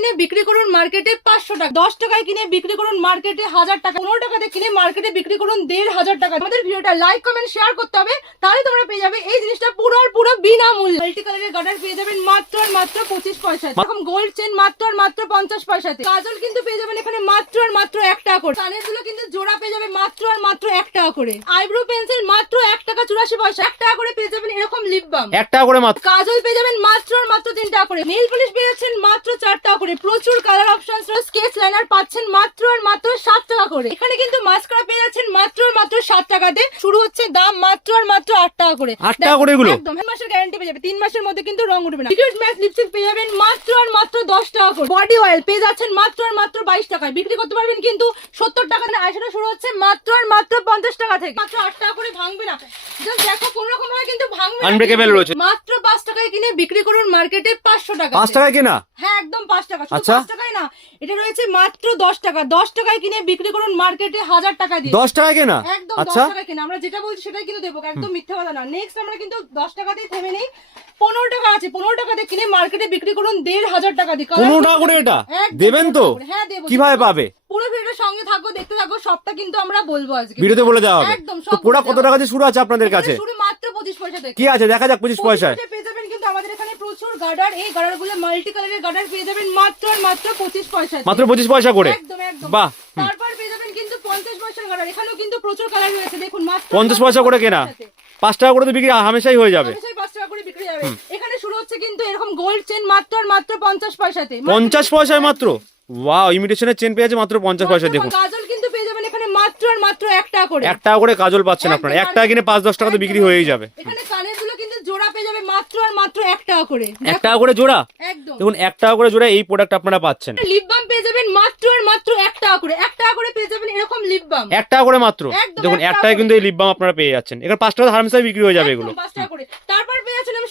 কিনে বিক্রি করুন মার্কেটে পাঁচশো টাকা। দশ টাকায় কিনে বিক্রি করুন মার্কেটে হাজার টাকা। পনেরো টাকাতে কিনে মার্কেটে বিক্রি করুন দেড় হাজার টাকা। আমাদের ভিডিওটা লাইক কমেন্ট শেয়ার করতে হবে তাহলে তোমরা পেয়ে যাবে এই জিনিসটা পুরো আর পুরো বিনামূল্যে। মাল্টি কালারের গার্ডার পেয়ে যাবেন মাত্র আর মাত্র পঁচিশ পয়সা এরকম গোল্ড চেন মাত্র আর মাত্র পঞ্চাশ পয়সাতে। কাজল কিন্তু পেয়ে যাবেন এখানে মাত্র আর মাত্র এক টাকা করে। কানেরগুলো কিন্তু জোড়া পেয়ে যাবে মাত্র আর মাত্র এক টাকা করে। আইব্রো পেন্সিল মাত্র এক টাকা চুরাশি পয়সা। এক টাকা করে পেয়ে যাবেন এরকম লিপ বাম এক টাকা করে মাত্র। কাজল পেয়ে যাবেন মাত্র আর মাত্র তিন টাকা করে। নেল পলিশ পেয়ে যাচ্ছেন মাত্র চার টাকা করে প্রচুর কালার অপশন স্কেচ লাইনার পাচ্ছেন মাত্র আর মাত্র সাত টাকা করে এখানে কিন্তু মাস্কারা পেয়ে যাচ্ছেন মাত্র আর মাত্র সাত টাকাতে শুরু হচ্ছে দাম মাত্র আর মাত্র আট টাকা করে। আট টাকা করে এগুলো? একদম মাসের গ্যারান্টি পেয়ে যাবে। তিন মাসের মধ্যে কিন্তু রং উঠবে না। লিকুইড ম্যাচ লিপস্টিক পেয়ে যাবেন মাত্র আর মাত্র দশ টাকা করে। বডি অয়েল পেয়ে যাচ্ছেন মাত্র আর মাত্র বাইশ টাকায়। বিক্রি করতে পারবেন কিন্তু সত্তর টাকা আয়সাটা শুরু হচ্ছে মাত্র আর মাত্র পঞ্চাশ টাকা থেকে। মাত্র আট টাকা করে ভাঙবে না। জাস্ট দেখো কোন রকম ভাবে কিন্তু ভাঙবে আনব্রেকেবল রয়েছে। মাত্র টাকায় কিনে বিক্রি করুন মার্কেটে পাঁচশো টাকা পাঁচ টাকায় কেনা? হ্যাঁ একদম পাঁচ টাকা শুধু আচ্ছা। পাঁচ টাকায় না এটা রয়েছে মাত্র দশ টাকা। দশ টাকায় কিনে বিক্রি করুন মার্কেটে হাজার টাকা দিয়ে। দশ টাকায় কেনা? একদম দশ আচ্ছা। টাকা কিনা। আমরা যেটা বলছি সেটাই কিন্তু দেবো একদম মিথ্যা কথা না। নেক্সট আমরা কিন্তু দশ টাকাতেই থেমে নেই। পনেরো টাকা আছে পনেরো টাকাতে কিনে মার্কেটে বিক্রি করুন দেড় হাজার টাকা দিয়ে। পনেরো টাকা করে এটা? একদম দেবেন তো? করে। হ্যাঁ দেবো কীভাবে পাবে? পুরো ভিডিওর সঙ্গে থাকো দেখতে থাকো সবটা কিন্তু আমরা বলব আজকে। ভিডিওতে বলে দেওয়া হবে। একদম, সব তো পোড়া বলে কত দেওয়া টাকা দিয়ে শুরু আছে আপনাদের কাছে? শুরু মাত্র পঁচিশ পয়সা থেকে কি আছে? দেখা যাক পঁচিশ পয়সায়। পঁচিশ পেয়ে যাবেন কিন্তু আমাদের এখানে প্রচুর গার্ডার এই গার্ডারগুলো মাল্টি কালারের গার্ডার পেয়ে যাবেন মাত্র মাত্র পঁচিশ পয়সা মাত্র পঁচিশ পয়সা করে? একদম একদম। বাহ তারপর পেয়ে যাবেন কিন্তু পঞ্চাশ পয়সার গার্ডার। এখানেও কিন্তু প্রচুর কালার রয়েছে দেখুন মাত্র পঞ্চাশ পয়সা করে কেনা? পাঁচ টাকা করে তো বিক্রি হামেশাই হয়ে যাবে। পাঁচ টাকা করে বিক্রি যাবে এখানে শুরু হচ্ছে কিন্তু এরকম গোল্ড চেন মাত্র আর মাত্র পঞ্চাশ পয়সাতে। পঞ্চাশ পয়সায় মাত্র? ওয়াও ইমিটেশনের চেন পেয়ে আছে মাত্র পঞ্চাশ পয়সা দেখুন। গাজল কিন্তু পেয়ে যাবেন এখানে মাত্র আর মাত্র এক টাকা করে। এক টাকা করে কাজল পাচ্ছেন আপনারা। এক টাকা কিনে পাঁচ দশ টাকা তো বিক্রি হয়েই যাবে। এখানে কানের পেয়ে যাবে মাত্র আর মাত্র এক টাকা করে। এক টাকা করে জোড়া? একদম। দেখুন এক টাকা করে জোড়া এই প্রোডাক্ট আপনারা পাচ্ছেন। লিপ বাম পেয়ে যাবেন মাত্র আর মাত্র এক টাকা করে। এক টাকা করে পেয়ে যাবেন এরকম লিপ বাম এক টাকা করে মাত্র। দেখুন এক টাকা টাকায় কিন্তু এই লিপ বাম আপনারা পেয়ে যাচ্ছেন। এখানে পাঁচ টাকা হামেশাই বিক্রি হয়ে যাবে এগুলো। পাঁচ টাকা করে। তারপর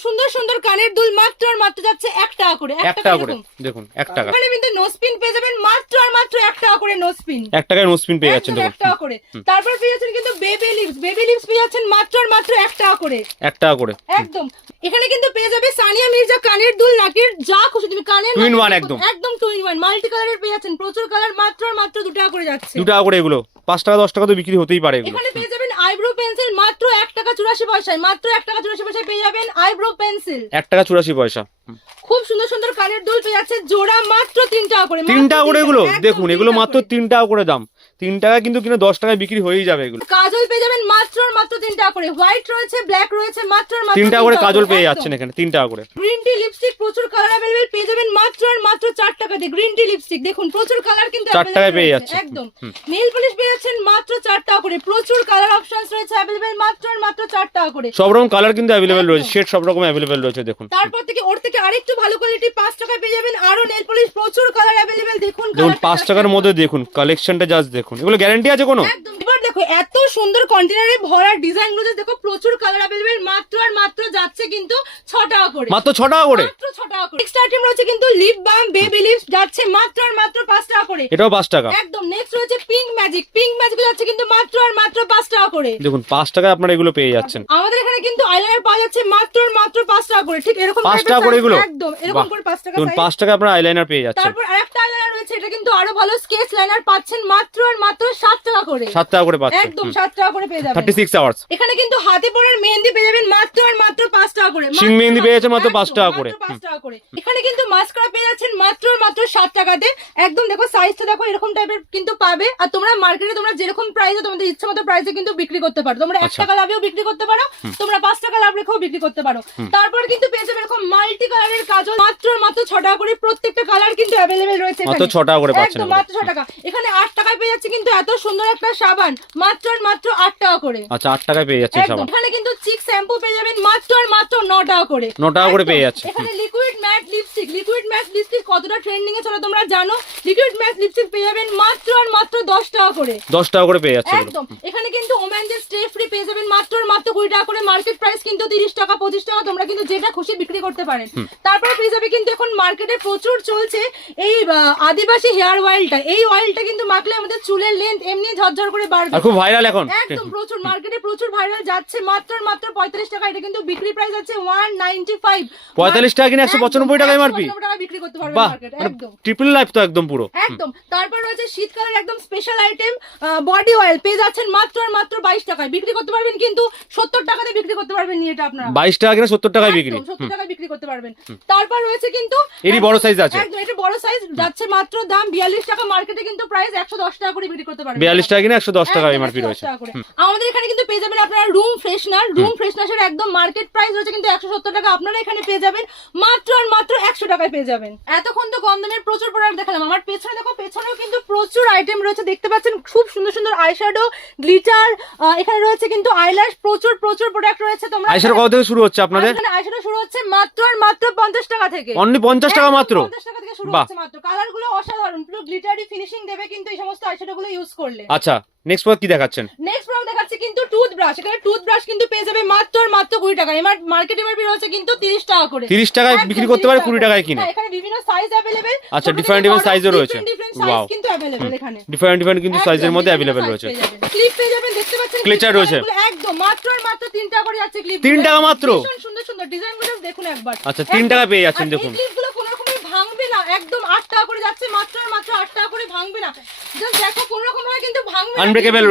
সুন্দর সুন্দর কানের দুল মাত্র আর মাত্র যাচ্ছে এক টাকা করে। এক টাকা করে দেখুন এক টাকা। ওখানে কিন্তু নোসপিন পেয়ে যাবেন মাত্র আর মাত্র এক টাকা করে নোসপিন এক টাকায় নোসপিন পেয়ে যাচ্ছেন একদম এক টাকা করে। তারপর পেয়ে যাচ্ছেন কিন্তু বেবি লিপস বেবি লিপস পেয়ে যাচ্ছেন মাত্র আর মাত্র এক টাকা করে। এক টাকা করে। একদম। এখানে কিন্তু পেয়ে যাবে সানিয়া মির্জা কানের দুল নাকের যা খুশি তুমি কানের one দেখো, একদম। একদম টু ইন ওয়ান মাল্টি কালারের পেয়ে যাচ্ছেন। প্রচুর কালার মাত্র আর মাত্র দু টাকা করে যাচ্ছে। দু টাকা করে এগুলো। পাঁচ টাকা দশ টাকা তো বিক্রি হতেই পারে এগুলো। এখানে পেয়ে যাবেন আইব্রো পেন্সিল মাত্র এক টাকা চুরাশি পয়সায় মাত্র এক টাকা চুরাশি পয়সায় পেয়ে যাবেন আইব্রো পেন্সিল। এক টাকা চুরাশি পয়সা। খুব সুন্দর সুন্দর কানের দুল পেয়ে যাচ্ছে জোড়া মাত্র তিন টাকা করে তিন টাকা করে এগুলো? দেখুন এগুলো মাত্র। তিন টাকা করে দাম। তিন টাকা কিন্তু কিনে দশ টাকায় বিক্রি হয়েই যাবে এগুলো। কাজল পেয়ে যাবেন মাত্র আর মাত্র তিন টাকা করে। হোয়াইট রয়েছে ব্ল্যাক রয়েছে মাত্র আর মাত্র তিন টাকা করে কাজল পেয়ে যাচ্ছেন এখানে তিন টাকা করে। গ্রিন টি লিপস্টিক প্রচুর কালার অ্যাভেলেবেল পেয়ে যাবেন মাত্র আর মাত্র চার টাকা দিয়ে। গ্রিন টি লিপস্টিক দেখুন প্রচুর কালার কিন্তু চার টাকায় পেয়ে যাচ্ছে। একদম। নেল পলিশ পেয়ে যাচ্ছেন মাত্র চার টাকা করে। প্রচুর কালার অপশনস রয়েছে অ্যাভেলেবেল মাত্র আর মাত্র চার টাকা করে। সব রকম কালার কিন্তু অ্যাভেলেবেল রয়েছে শেড সব রকম অ্যাভেলেবেল রয়েছে দেখুন। তারপর থেকে ওর থেকে আরেকটু ভালো কোয়ালিটি পাঁচ টাকায় পেয়ে যাবেন আরও নেল পলিশ প্রচুর কালার অ্যাভেলেবেল দেখুন দেখুন পাঁচ টাকার মধ্যে দেখুন কালেকশনটা জাস্ট দেখুন। এগুলো গ্যারান্টি আছে কোনো? এবার দেখো এত সুন্দর কন্টেনারে ভরা ডিজাইনগুলো দেখো প্রচুর কালার অ্যাভেলেবেল মাত্র আর মাত্র যাচ্ছে কিন্তু ছ টাকা করে। মাত্র ছ টাকা করে? মাত্র ছ টাকা করে। নেক্সট আইটেম রয়েছে কিন্তু লিপ বাম বেবি লিপস যাচ্ছে মাত্র আর মাত্র পাঁচ টাকা করে। এটাও পাঁচ টাকা। একদম। নেক্সট রয়েছে পিঙ্ক ম্যাজিক পিঙ্ক ম্যাজিক যাচ্ছে কিন্তু মাত্র আর মাত্র পাঁচ টাকা করে। দেখুন পাঁচ টাকায় আপনারা এগুলো পেয়ে যাচ্ছেন। আমাদের এখানে কিন্তু আইলাইনার পাওয়া যাচ্ছে মাত্র আর মাত্র পাঁচ টাকা করে। ঠিক এরকম পাঁচ টাকা করে এগুলো? একদম। এরকম করে পাঁচ টাকা দেখুন size। পাঁচ টাকা আপনারা আইলাইনার পেয়ে যাচ্ছেন। তারপর এটা কিন্তু আরও ভালো স্কেচ লাইনার পাচ্ছেন মাত্র আর মাত্র সাত টাকা করে। সাত টাকা করে পাচ্ছেন একদম সাত টাকা করে পেয়ে যাবেন। থার্টি সিক্স আওয়ার্স এখানে কিন্তু হাতে পড়ার মেহেন্দি পেয়ে যাবেন মাত্র আর মাত্র পাঁচ টাকা করে। শিং মেহেন্দি পেয়ে যাচ্ছেন মাত্র একদম, পাঁচ টাকা করে। মাত্র পাঁচ টাকা করে। এখানে কিন্তু মাস্কারা পেয়ে যাচ্ছেন মাত্র আর মাত্র সাত টাকাতে। একদম দেখো সাইজটা দেখো এরকম টাইপের কিন্তু পাবে। আর তোমরা মার্কেটে তোমরা যেরকম প্রাইসে তোমাদের ইচ্ছা মতো প্রাইসে কিন্তু বিক্রি করতে পারো। তোমরা এক আচ্ছা। টাকা লাভেও বিক্রি করতে পারো তোমরা পাঁচ টাকা লাভ রেখেও বিক্রি করতে পারো। তারপর কিন্তু পেয়ে যাবে এরকম মাল্টি কালারের কাজল। মাত্র মাত্র ছ টাকা করে প্রত্যেকটা কালার কিন্তু অ্যাভেলেবেল রয়েছে মাত্র। ছ টাকা করে পাচ্ছেন মাত্র ছ টাকা। এখানে আট পেয়ে যাচ্ছে কিন্তু এত সুন্দর একটা সাবান মাত্র আর মাত্র আট টাকা করে। আচ্ছা আট টাকায় পেয়ে একদম সাবান। এখানে কিন্তু চিক শ্যাম্পু পেয়ে যাবেন মাত্র আর মাত্র ন টাকা করে। ন টাকা করে পেয়ে যাচ্ছে। এখানে liquid matte lipstick liquid matte lipstick কতটা ট্রেন্ডিং এ চলে তোমরা জানো? লিকুইড ম্যাট লিপস্টিক পেয়ে যাবেন মাত্র আর মাত্র দশ টাকা করে। দশ টাকা করে পেয়ে যাচ্ছে একদম এখানে কিন্তু ওম্যানদের স্টে ফ্রি পেয়ে যাবেন মাত্র আর মাত্র কুড়ি টাকা টাকা করে। মার্কেট প্রাইস কিন্তু তিরিশ টাকা পঁচিশ টাকা তোমরা কিন্তু যেটা খুশি বিক্রি করতে পারেন। তারপরে পেয়ে যাবে কিন্তু এখন মার্কেটে প্রচুর চলছে এই আদিবাসী হেয়ার অয়েলটা এই অয়েলটা কিন্তু মাখলে আমাদের চুলের লেন্থ এমনি ঝরঝর করে বাড়বে। আর খুব ভাইরাল এখন। একদম প্রচুর মার্কেটে প্রচুর ভাইরাল যাচ্ছে মাত্র মাত্র পঁয়তাল্লিশ টাকা। এটা কিন্তু বিক্রি প্রাইস আছে ওয়ান নাইনটি ফাইভ পঁয়তাল্লিশ টাকা কিনে একশো পঁচানব্বই টাকা এমআরপি টাকা বিক্রি করতে পারবে মার্কেট একদম। ট্রিপল লাইফ তো একদম পুরো। একদম। তারপর রয়েছে শীতকালের একদম স্পেশাল আইটেম বডি অয়েল পেয়ে যাচ্ছেন মাত্র আর মাত্র বাইশ টাকায়। বিক্রি করতে পারবেন কিন্তু সত্তর টাকাতে বিক্রি করতে পারবেন নিয়ে এটা আপনারা। বাইশ টাকা কিনে সত্তর টাকায় বিক্রি। সত্তর টাকায় বিক্রি করতে পারবেন। তারপর রয়েছে কিন্তু এরই বড় সাইজ আছে। একদম এটা বড় সাইজ যাচ্ছে মাত্র দাম বিয়াল্লিশ টাকা। মার্কেটে কিন্তু প্রাইস একশো দশ টাকা করে বিক্রি করতে পারবেন বিয়াল্লিশ টাকা কিনে একশো দশ টাকা এমআরপি রয়েছে। আমাদের এখানে কিন্তু পেয়ে যাবেন আপনারা রুম ফ্রেশনার রুম ফ্রেশনার একদম মার্কেট প্রাইস রয়েছে কিন্তু একশো সত্তর টাকা। আপনারা এখানে পেয়ে যাবেন মাত্র আর মাত্র একশো টাকায় পেয়ে যাবেন। এতক্ষণ তো কম দামের প্রচুর প্রোডাক্ট দেখালাম। আমার পেছনে দেখো পেছনেও কিন্তু প্রচুর আইটেম রয়েছে। দেখতে পাচ্ছেন খুব সুন্দর সুন্দর আইশ্যাডো গ্লিটার এখানে রয়েছে কিন্তু আইল্যাশ প্রচুর প্রচুর প্রোডাক্ট রয়েছে। তোমরা আইসার কত থেকে শুরু হচ্ছে আপনাদের? এখানে আইশ্যাডো শুরু হচ্ছে মাত্র আর মাত্র পঞ্চাশ টাকা থেকে। অনলি পঞ্চাশ টাকা মাত্র? 50 টাকা থেকে শুরু। হচ্ছে মাত্র। কালারগুলো অসাধারণ। পুরো গ্লিটারি ফিনিশিং দেবে কিন্তু এই সমস্ত ইউজ করলে। আচ্ছা নেক্সট প্রোডাক্ট কি দেখাচ্ছেন? নেক্সট প্রোডাক্ট দেখাচ্ছি কিন্তু টুথব্রাশ এখানে টুথব্রাশ কিন্তু পেয়ে যাবে মাত্র মাত্র কুড়ি টাকা। এবার মার্কেট এমআরপি রয়েছে কিন্তু তিরিশ টাকা করে। তিরিশ টাকায় বিক্রি করতে পারে টাকা কুড়ি করে। টাকায় কিনে। হ্যাঁ, এখানে বিভিন্ন সাইজ অ্যাভেলেবেল আচ্ছা, different size রয়েছে। ডিফারেন্ট কিন্তু অ্যাভেলেবেল এখানে। ডিফারেন্ট ডিফারেন্ট কিন্তু সাইজের মধ্যে অ্যাভেলেবেল রয়েছে। ক্লিপ পেয়ে যাবেন দেখতে পাচ্ছেন Clutcher রয়েছে। একদম মাত্র মাত্র 3 টাকা করে যাচ্ছে ক্লিপ তিন টাকা মাত্র? সুন্দর সুন্দর ডিজাইনগুলো দেখুন একবার। আচ্ছা, তিন টাকা পেয়ে যাচ্ছেন দেখুন। ক্লিপগুলো কোনো রকমের ভাঙবে 8 টাকা করে যাচ্ছে মাত্র মাত্র 8 টাকা করে ভাঙবে না দেখো কোনো রকম ভাবে কিন্তু ভাঙবে।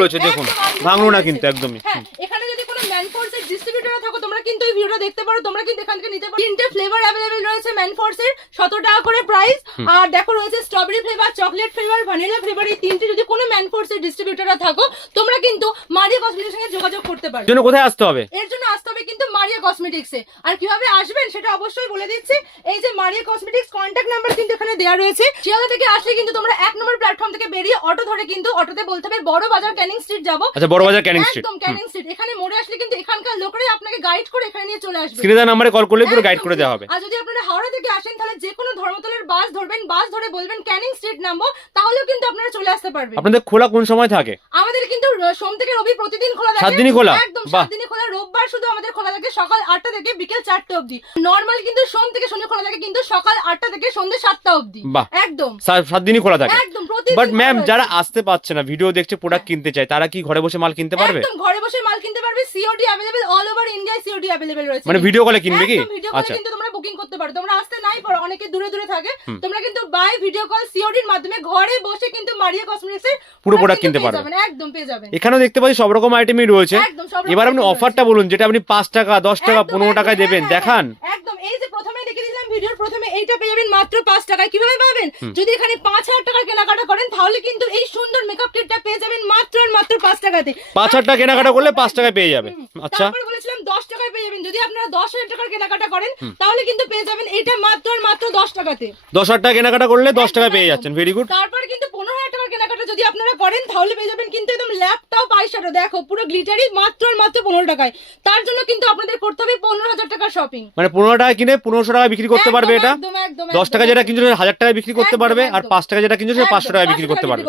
রয়েছে দেখুন। একদম ভাঙলো না কিন্তু একদমই। হ্যাঁ এখানে যদি কোনো ম্যানফোর্সের ডিস্ট্রিবিউটর থাকো তোমরা কিন্তু এই ভিডিওটা দেখতে পারো তোমরা কিন্তু এখান থেকে নিতে পারো তিনটে ফ্লেভার অ্যাভেলেবেল রয়েছে ম্যানফোর্সের 17 টাকা করে প্রাইস আর দেখো রয়েছে strawberry flavour chocolate flavour vanilla flavour এই তিনটে যদি কোনো ম্যানফোর্সের ডিস্ট্রিবিউটররা থাকো তোমরা কিন্তু মারিয়া কসমেটিক্সের সঙ্গে যোগাযোগ করতে পারো জন্য কোথায় আসতে হবে? এর জন্য আসতে হবে কিন্তু মারিয়া কসমেটিক্সে। আর কীভাবে আসবেন সেটা অবশ্যই বলে দিচ্ছি। এই যে মারিয়া কসমেটিক্স কন্ট্যাক্ট নাম্বার কিন্তু এখানে দেওয়া রয়েছে। শিয়ালদা থেকে আসলে কিন্তু তোমরা এক নম্বর প্ল্যাটফর্ম থেকে বেরিয়ে অটো ধরে কিন্তু অটোতে বলতে হবে বড় বাজার ক্যানিং স্ট্রিট যাব। আচ্ছা বড় বাজার ক্যানিং স্ট্রিট একদম ক্যানিং স্ট্রিট এখানে মোড়ে আসলে কিন্তু এখানকার লোকরাই আপনাকে গাইড করে এখানে নিয়ে চলে আসবে। স্ক্রিনে দেওয়া নাম্বারে কল করলে পুরো গাইড করে দেওয়া হবে। আর যদি আপনারা হাওড়া থেকে আসেন তাহলে যে কোনো ধর্মতলের বাস ধরবেন বাস ধরে বলবেন ক্যানিং স্ট্রিট নামবো তাহলেও কিন্তু আপনারা চলে আসতে পারবেন। আপনাদের খোলা কোন সময় থাকে? আমাদের কিন্তু সোম থেকে রবি প্রতিদিন খোলা থাকে। সাত দিনই খোলা? একদম বাহ। সাত দিনই খোলা। রোববার শুধু আমাদের খোলা থাকে সকাল আটটা থেকে বিকেল চারটে অবধি। নর্মাল কিন্তু সোম থেকে শনি খোলা থাকে কিন্তু সকাল আটটা থেকে সন্ধ্যে সাতটা অবধি। বাহ। একদম। সা- সাত দিনই খোলা থাকে। একদম প্রতিদিন বাট ম্যাম। যারা আসতে পারছে না ভিডিও দেখছে প্রোডাক্ট কিনতে চায় তারা কি ঘরে বসে মাল কিনতে পারবে? একদম ঘরে বসে মাল কিনতে পারবে। সিওডি অ্যাভেলেবেল অল ওভার ইন্ডিয়ায় সিওডি অ্যাভেলেবেল রয়েছে। মানে ভিডিও কলে কিনবে কি? একদম ভিডিও কলে আচ্ছা। কিন্তু তোমরা বুকিং করতে পারো। তোমরা আসতে নাই পারো অনেকে দূরে দূরে থাকে। তোমরা কিন্তু বাই ভিডিও কল সিওডির মাধ্যমে ঘরে বসে কিন্তু মারিয়া কসমেটিক্স পুরো product কিনতে পারবে। একদম পেয়ে যাবেন। এখানেও দেখতে পাচ্ছি সব রকম আইটেমই রয়েছে। এবার আপনি অফারটা বলুন যেটা আপনি পাঁচ টাকা দশ টাকা পনেরো টাকায় দেবেন হ্যাঁ, দেখান। হ্যাঁ, একদম এই যে প্রথমে দেখে দিয়েছিলাম ভিডিওর প্রথমে এইটা পেয়ে যাবেন মাত্র পাঁচ টাকায়। কীভাবে পাবেন? যদি এখানে পাঁচ হাজার টাকার কেনাকাটা করেন তাহলে কিন্তু এই সুন্দর মেকআপ কিটটা পেয়ে যাবেন মাত্র আর মাত্র পাঁচ টাকাতে। পাঁচ হাজার টাকা কেনাকাটা করলে পাঁচ টাকায় পেয়ে যাবে আচ্ছা। বলেছিলাম দশ টাকায় পেয়ে যাবেন। যদি আপনারা দশ হাজার টাকার কেনাকাটা করেন তাহলে কিন্তু পেয়ে যাবেন এটা মাত্র আর মাত্র দশ টাকাতে। দশ হাজার টাকা কেনাকাটা করলে দশ টাকা পেয়ে। যাচ্ছেন। ভেরি গুড তারপর কিন্তু পনেরো হাজার টাকার কেনাকাটা যদি আপনারা করেন তাহলে পেয়ে যাবেন কিন্তু একদম ল্যাপটপ আইশ্যাডো দেখো পুরো গ্লিটারি মাত্র মাত্র পনেরো টাকায়। তার জন্য কিন্তু আপনাদের করতে হবে পনেরো হাজার টাকার শপিং মানে পনেরো টাকা কিনে পনেরোশো টাকা বিক্রি করতে পারবে এটা? দশ টাকা যেটা কিনছো হাজার টাকা বিক্রি করতে পারবে আর পাঁচ টাকা যেটা কিনছো সেটা পাঁচশো টাকা বিক্রি করতে পারবে।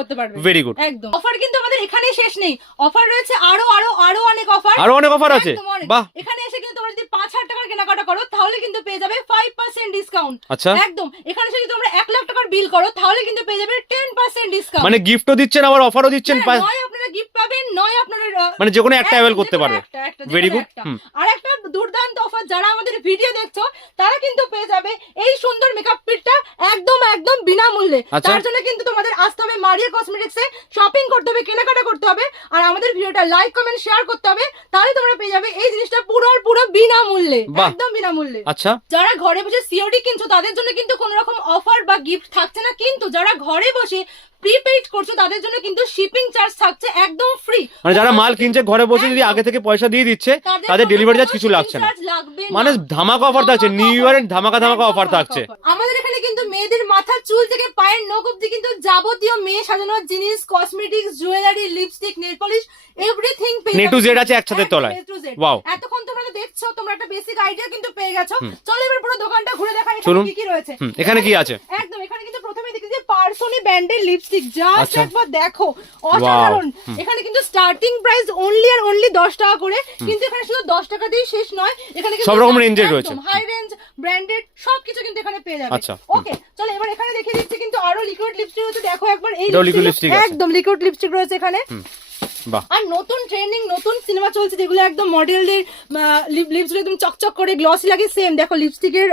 ভেরি গুড একদম। অফার কিন্তু আমাদের এখানেই শেষ নেই। অফার রয়েছে আরও আরও আরও অনেক অফার আরও অনেক অফার আছে। বাহ। এখানে এসে কিন্তু তোমরা যদি পাঁচ হাজার টাকার কেনাকাটা করো তাহলে কিন্তু পেয়ে যাবে ফাইভ পার্সেন্ট ডিসকাউন্ট আচ্ছা। একদম। এখানে এসে যদি তোমরা এক লাখ টাকার বিল করো তাহলে কিন্তু পেয়ে যাবে টেন পার্সেন্ট ডিসকাউন্ট মানে গিফটও দিচ্ছেন আবার অফারও দিচ্ছেন পা- নয় আপনারা গিফট পাবেন নয় আপনারা মানে যে কোনো একটা অ্যাভেল করতে পারবে। ভেরি গুড আর একটা দুর্দান্ত অফার যারা আমাদের ভিডিও দেখছ তারা কিন্তু পেয়ে যাবে এই সুন্দর মেকআপ কিটটা একদম একদম বিনামূল্যে। আচ্ছা। তার জন্য কিন্তু তোমাদের আসতে হবে মারিয়া কসমেটিক্সে শপিং করতে হবে কেনাকাটা করতে হবে। আর আমাদের ভিডিওটা লাইক কমেন্ট শেয়ার করতে হবে। তাহলে তোমরা পেয়ে যাবে এই জিনিসটা পুরো আর পুরো বিনামূল্যে একদম বিনামূল্যে। আচ্ছা। যারা ঘরে বসে সিওডি কিনছো তাদের জন্য কিন্তু কোনো রকম অফার বা গিফট থাকছে না। কিন্তু যারা ঘরে বসে প্রিপেইড করছ তাদের জন্য কিন্তু শিপিং চার্জ থাকছে একদম ফ্রি মানে যারা মাল কিনছে ঘরে বসে যদি আগে থেকে পয়সা দিয়ে দিচ্ছে তাদের ডেলিভারি চার্জ কিছু লাগছে না। মানে ধামাকা অফার থাকছে নিউ ইয়ারের ধামাকা ধামাকা অফার থাকছে। আমাদের এখানে কিন্তু মেয়েদের মাথার চুল থেকে পায়ের নখ অব্দি কিন্তু যাবতীয় মেয়ে সাজানোর জিনিস cosmetics jewellery lipstick nail polish everything net to Z আছে একসাথে তলায়। Wow. এতক্ষণ তোমরা তোমরা একটা বেসিক আইডিয়া কিন্তু পেয়ে গেছো। চলো এবার পুরো দোকানটা ঘুরে দেখা। এখানে কি কি রয়েছে। এখানে কি আছে? একদম এখানে কিন্তু প্রথমে দেখি যে পার্সোনি ব্র্যান্ডের লিপস্টিক জাস্ট আচ্ছা। একবার দেখো। অসাধারণ। এখানে কিন্তু স্টার্টিং প্রাইস অনলি আর অনলি দশ টাকা করে। কিন্তু এখানে শুধু দশ টাকাতেই শেষ নয় এখানে সব রকম এর রয়েছে। হাই রেঞ্জ ব্র্যান্ডেড সবকিছু কিন্তু এখানে পেয়ে যাবে। আচ্ছা, ওকে চলো এবার এখানে দেখিয়ে দিচ্ছি কিন্তু আরও লিকুইড লিপস্টিক রয়েছে। দেখো একবার এই। একদম লিকুইড লিপস্টিক রয়েছে এখানে। আর নতুন ট্রেন্ডিং নতুন সিনেমা চলছে যেগুলো একদম মডেলদের লিপস একদম চকচক করে গ্লসি লাগে সেম দেখো লিপস্টিকের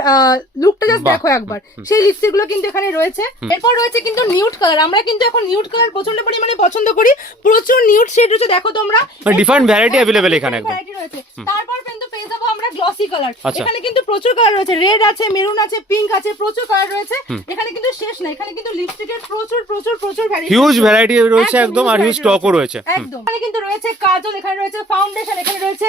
লুকটা জাস্ট দেখো একবার। সেই লিপস্টিকগুলো কিন্তু এখানে রয়েছে। এরপর রয়েছে কিন্তু নিউড কালার আমরা কিন্তু এখন নিউড কালার প্রচণ্ড পরিমাণে পছন্দ করি। প্রচুর নিউড শেড রয়েছে। দেখো তোমরা different variety available এখানে একদম। তারপর কিন্তু পেয়ে যাব আমরা গ্লসি কালার আচ্ছা। এখানে কিন্তু প্রচুর কালার রয়েছে। রেড আছে মেরুন আছে পিঙ্ক আছে প্রচুর কালার রয়েছে। এখানে কিন্তু শেষ না। এখানে কিন্তু লিপস্টিকের প্রচুর প্রচুর প্রচুর ভ্যারাইটি হিউজ ভ্যারাইটি রয়েছে একদম আর হিউজ স্টকও রয়েছে। হুম। একদম এখানে কিন্তু রয়েছে কাজল এখানে রয়েছে ফাউন্ডেশন এখানে রয়েছে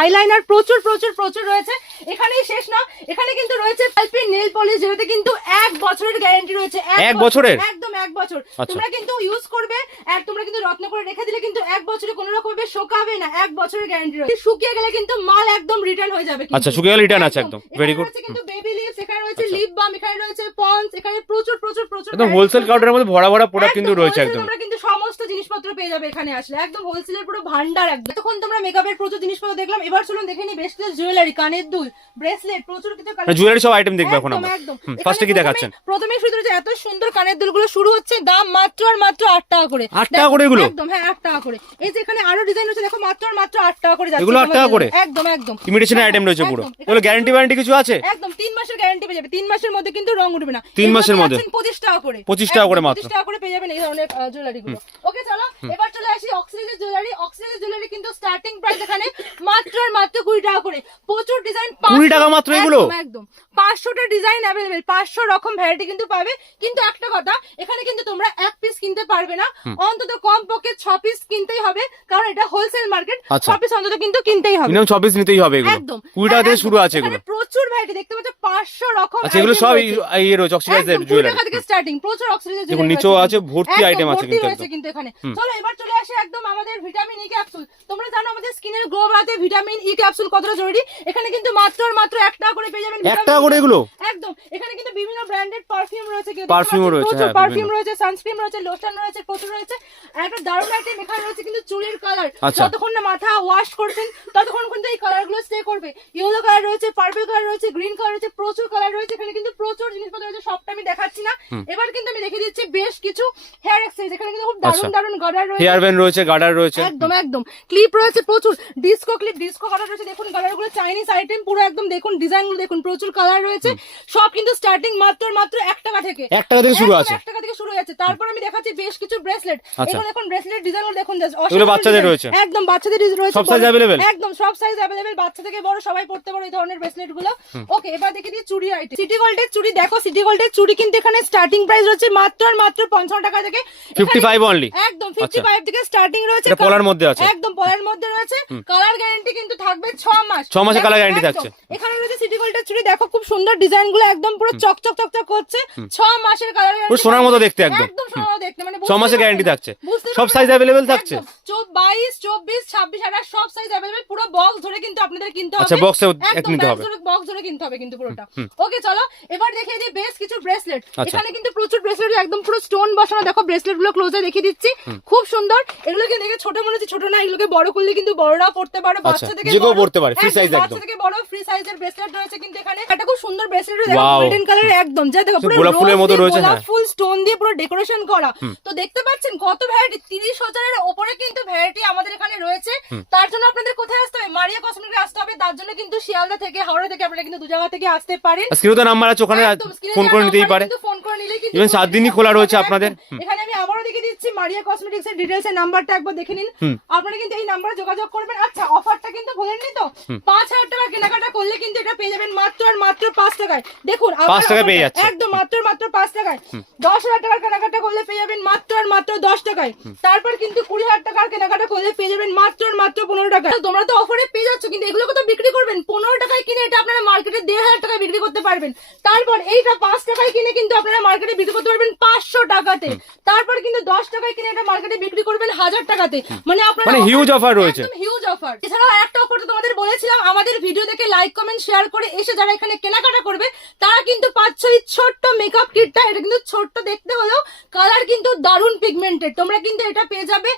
আইলাইনার প্রচুর প্রচুর প্রচুর রয়েছে এখানেই শেষ না এখানে কিন্তু রয়েছে নেল পলিশ যেটাতে কিন্তু এক বছরের গ্যারান্টি রয়েছে এক বছরের? একদম এক বছর আচ্ছা। তোমরা কিন্তু ইউজ করবে আর তোমরা কিন্তু যত্ন করে রেখে দিলে কিন্তু এক বছরে কোনো রকম ভাবে শোকাবে না এক বছরের গ্যারান্টি রয়েছে শুকিয়ে গেলে কিন্তু মাল একদম রিটার্ন হয়ে যাবে আচ্ছা, শুকিয়ে গেলে return আছে একদম। good. রয়েছে কিন্তু বেবি লিপস এখানে রয়েছে লিপ বাম এখানে রয়েছে পন্স এখানে প্রচুর প্রচুর প্রচুর একদম হোলসেল। কাউন্টারের মধ্যে ভরা ভরা প্রোডাক্ট কিন্তু রয়েছে একদম তোমরা কিন্তু সমস্ত জিনিসপত্র পেয়ে যাবে এখানে আসলে। একদম হোলসেলের পুরো ভান্ডার একদম। তখন তোমরা মেকআপের প্রচুর জিনিসপত্র দেখলাম। এবার চলুন দেখে নি বেশ কিছু জুয়েলারি কানের দুল ব্রেসলেট প্রচুর কিছু জুয়েলারি সব আইটেম দেখব এখন আমরা। একদম। ফার্স্টে কি দেখাচ্ছেন? প্রথমে শুরু হচ্ছে এত সুন্দর কানের দুলগুলো শুরু হচ্ছে দাম মাত্র আর মাত্র আট টাকা করে। আট টাকা করে এগুলো? একদম হ্যাঁ আট টাকা করে। এই যে এখানে আরও ডিজাইন হচ্ছে দেখো মাত্র আর মাত্র আট টাকা করে যাচ্ছে। এগুলো আট টাকা করে? একদম একদম। ইমিটেশন আইটেম রয়েছে পুরো। এগুলো গ্যারান্টি ওয়ারেন্টি কিছু আছে? একদম তিন মাসের গ্যারান্টি পেয়ে যাবে। তিন মাসের মধ্যে কিন্তু রং উঠবে না। তিন এগুলো মাসের মধ্যে? যাচ্ছেন পঁচিশ টাকা করে। 25 টাকা করে মাত্র। 25 টাকা করে পেয়ে যাবেন এই ধরনের জুয়েলারি গুলো। ওকে চলো। এবার চলে আসি অক্সিজেনের জুয়েলারি। অক্সিজেনের জুয়েলারি কিন্তু স্টার্টিং প্রাইস এখানে মাত্র মাত্র কুড়ি টাকা করে। প্রচুর ডিজাইন 20 টাকা মাত্র এগুলো? একদম পাঁচশোটা ডিজাইন অ্যাভেলেবেল পাঁচশো রকম ভ্যারাইটি কিন্তু পাবে। কিন্তু একটা কথা এখানে কিন্তু তোমরা এক পিস কিনতে পারবে না। অন্তত কম পক্ষে ছ পিস কিনতেই হবে কারণ এটা হোলসেল মার্কেট ছ আচ্ছা। পিস অন্তত কিন্তু কিনতেই হবে। মিনিমাম চব্বিশ নিতেই হবে এগুলো। একদম। কুড়ি টাকা থেকে শুরু আছে এগুলো। প্রচুর ভ্যারাইটি দেখতে পাচ্ছ পাঁচশো রকম আচ্ছা এগুলো সব। এই- ইয়ে রয়েছে অক্সিডাইজের জুয়েলারি থেকে স্টার্টিং প্রচুর অক্সিজেন দেখুন, নিচেও আছে, ভর্তি item আছে কিন্তু এখানে। চলো এবার চলে আসে একদম আমাদের ভিটামিন ই ক্যাপসুল তোমরা জানো আমাদের স্কিনের গ্লো বাড়াতে ভিটামিন ই ক্যাপসুল কতটা জরুরি? এখানে কিন্তু মাত্র মাত্র এক টাকা করে পেয়ে যাবেন এক টাকা করে E এগুলো? একদম। এখানে কিন্তু বিভিন্ন ব্র্যান্ডেড পারফিউম রয়েছে ও রয়েছে, হ্যাঁ, পারফিউম রয়েছে সানস্ক্রিন রয়েছে লোশন রয়েছে প্রচুর রয়েছে। আর একটা দারুণ আইটেম এখানে রয়েছে কিন্তু চুলের কালার আচ্ছা। যতক্ষণ না মাথা ওয়াশ করছেন ততক্ষণ কিন্তু এই কালারগুলো স্টে করবে। ইয়েলো কালার রয়েছে পার্পল কালার রয়েছে গ্রিন কালার রয়েছে প্রচুর কালার রয়েছে। এখানে কিন্তু প্রচুর জিনিসপত্র রয়েছে সবটা আমি দেখাচ্ছি না। এবার কিন্তু আমি দেখিয়ে দিচ্ছি বেশ কিছু হেয়ার এক্সারসাইজ এখানে কিন্তু খুব দারুণ আচ্ছা। দারুণ গড়ার রয়েছে। হেয়ার ব্যান্ড রয়েছে গার্ডার রয়েছে। একদম একদম। ক্লিপ রয়েছে প্রচুর। ডিস্কো ক্লিপ ডিস্কো কালার রয়েছে। দেখুন কালারগুলো চাইনিজ আইটেম পুরো একদম দেখুন ডিজাইনগুলো দেখুন প্রচুর কালার রয়েছে। সব কিন্তু স্টার্টিং মাত্র মাত্র এক টাকা থেকে। এক টাকা থেকে শুরু আছে। এক টাকা থেকে শুরু হয়েছে তারপর আমি দেখাচ্ছি বেশ কিছু ব্রেসলেট আচ্ছা। এগুলো দেখুন ব্রেসলেট ডিজাইনগুলো দেখুন just এগুলো বাচ্চাদের রয়েছে? একদম বাচ্চাদের রয়েছে সব বড়- available? একদম সব সাইজ অ্যাভেলেবেল বাচ্চা থেকে বড় সবাই পড়তে পারে এই ধরনের ব্রেসলেটগুলো। ওকে এবার দেখে দিই চুড়ি আইটেম সিটি গোল্ডের চুড়ি দেখো সিটি গোল্ডের চুড়ি কিন্তু এখানে স্টার্টিং প্রাইস রয়েছে মাত্র আর মাত্র পঞ্চান্ন টাকা থেকে। ফিফটি এখানে- ফাইভ অনলি একদম ফিফটি ফাইভ থেকে স্টার্টিং রয়েছে পলার মধ্যে আছে। একদম পলার মধ্যে রয়েছে। কালার গ্যারান্টি কিন্তু থাকবে ছ মাস। ছ মাসের দেখো, colour guarantee একদম। থাকছে। এখানে রয়েছে সিটি গোল্ডের চুড়ি। দেখো খুব সুন্দর ডিজাইনগুলো একদম পুরো চকচক চকচক করছে। ছ মাসের কালার পুরো সোনার মতো দেখতে একদম। একদম সোনার মতো দেখতে। মানে ছ মাসের গ্যারান্টি থাকছে। সব সাইজ অ্যাভেলেবেল থাকছে? বাইশ চব্বিশ ছাব্বিশ আঠাশ সব সাইজ অ্যাভেলেবেল পুরো বক্স ধরে কিন্তু আপনাদের কিনতে হবে। আচ্ছা, এও এক নিতে হবে। box ধরে কিনতে হবে কিন্তু পুরোটা। ওকে চলো। এবার দেখিয়ে দিই বেশ কিছু ব্রেসলেট আচ্ছা। এখানে কিন্তু প্রচুর ব্রেসলেট একদম পুরো স্টোন বসানো। দেখো ব্রেসলেটগুলো ক্লোজে দেখিয়ে দিচ্ছি। খুব সুন্দর। এগুলোকে দেখে ছোট মনে হচ্ছে ছোট না এগুলোকে বড় করলে কিন্তু বড়রা পড়তে পারে। আচ্ছা, বাচ্চা থেকে যে কেউ পড়তে পারে, free একদম, size একদম। বাচ্চা থেকে বড় ফ্রি সাইজের ব্রেসলেট রয়েছে কিন্তু এখানে। একটা খুব সুন্দর ব্রেসলেট রয়েছে গোল্ডেন কালার একদম। যা দেখো পুরো গোলাপ ফুলের মতো রয়েছে, হ্যাঁ। ফুল স্টোন দিয়ে পুরো ডেকোরেশন করা। তো দেখতে পাচ্ছেন কত ভ্যারাইটি তিরিশ হাজারের ওপরে কিন্তু ভ্যারাইটি আমাদের এখানে রয়েছে। তার জন্য আপনাদের কোথায় আসতে হবে? মারিয়া কসমেটিক আসতে হবে তার জন্য কিন্তু শিয়ালদা থেকে হাওড়া থেকে আপনারা কিন্তু দু জায়গা থেকে আসতে পারেন। স্ক্রিনে নাম্বার আছে ওখানে ফোন করে নিতেই পারে। কিন্তু ফোন করে নিলেই কিন্তু Even সাত দিনই খোলা রয়েছে আপনাদের। এখানে আমি আবারও দেখে দিচ্ছি মারিয়া কসমেটিক্স এর ডিটেলস এর নাম্বারটা একবার দেখে নিন। আপনারা কিন্তু এই নাম্বারে যোগাযোগ করবেন। আচ্ছা অফারটা কিন্তু ভুলেননি তো। পাঁচ হাজার টাকা কেনাকাটা করলে কিন্তু এটা পেয়ে যাবেন মাত্র আর মাত্র পাঁচ টাকায়। দেখুন আবার পাঁচ টাকায় offer পেয়ে যাচ্ছে। একদম মাত্র মাত্র পাঁচ টাকায়। দশ হাজার টাকার কেনাকাটা করলে পেয়ে যাবেন মাত্র আর মাত্র দশ টাকায়। তারপর কিন্তু কুড়ি হাজার টাকার কেনাকাটা করলে পেয়ে যাবেন মাত্র আর মাত্র পনেরো টাকা তোমরা তো অফারে পেয়ে যাচ্ছ কিন্তু এগুলোকে তো বিক্রি করবেন। পনেরো টাকায় কিনে এটা আপনারা মার্কেটে দেড় হাজার টাকায় বিক্রি করতে পারবেন। তারপর এইটা পাঁচ টাকায় কিনে কিন্তু আপনারা মার্কেটে বিক্রি করতে পারবেন পাঁচশো টাকাতে। তারপর কিন্তু দশ টাকায় কিনে এটা মার্কেটে বিক্রি করবেন হাজার টাকাতে। মানে আপনারা মানে হিউজ অফার রয়েছে। হিউজ অফার এছাড়াও একটা অফার তোমাদের বলেছিলাম আমাদের ভিডিও দেখে লাইক কমেন্ট শেয়ার করে এসে যারা এখানে কেনাকাটা করবে তারা কিন্তু পাচ্ছ এই ছোট্ট মেকআপ কিটটা এটা কিন্তু ছোট্ট দেখতে হলেও কালার কিন্তু দারুণ পিগমেন্টেড তোমরা কিন্তু এটা পেয়ে যাবে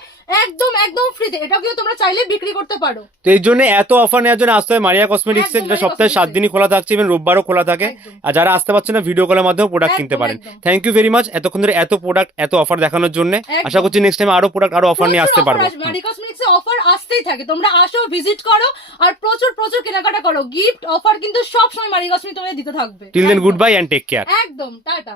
একদম একদম ফ্রিতে এটা কিন্তু তোমরা চাইলে বিক্রি করতে পারো। তো এই জন্য এত অফার নেওয়ার জন্য আসতে হয় মারিয়া কসমেটিক্স যেটা সপ্তাহে সাত দিনই খোলা থাকছে এবং রোববারও খোলা থাকে। আর যারা আসতে পারছে না ভিডিও কলের মাধ্যমে প্রোডাক্ট কিনতে পারেন। থ্যাংক ইউ ভেরি মাচ এতক্ষণ ধরে এত প্রোডাক্ট এত অফার দেখানোর জন্য। আশা করছি নেক্সট টাইম আরও প্রোডাক্ট আরও অফার নিয়ে আসতে পারব। মারি কসমেটিক্সে অফার আসতেই থাকে। তোমরা আসো ভিজিট করো আর প্রচুর প্রচুর কেনাকাটা করো। গিফট অফার কিন্তু সব সময় মারি কসমেটিক্স তোমাদের দিতে থাকবে। Till then good bye and take care একদম টাটা।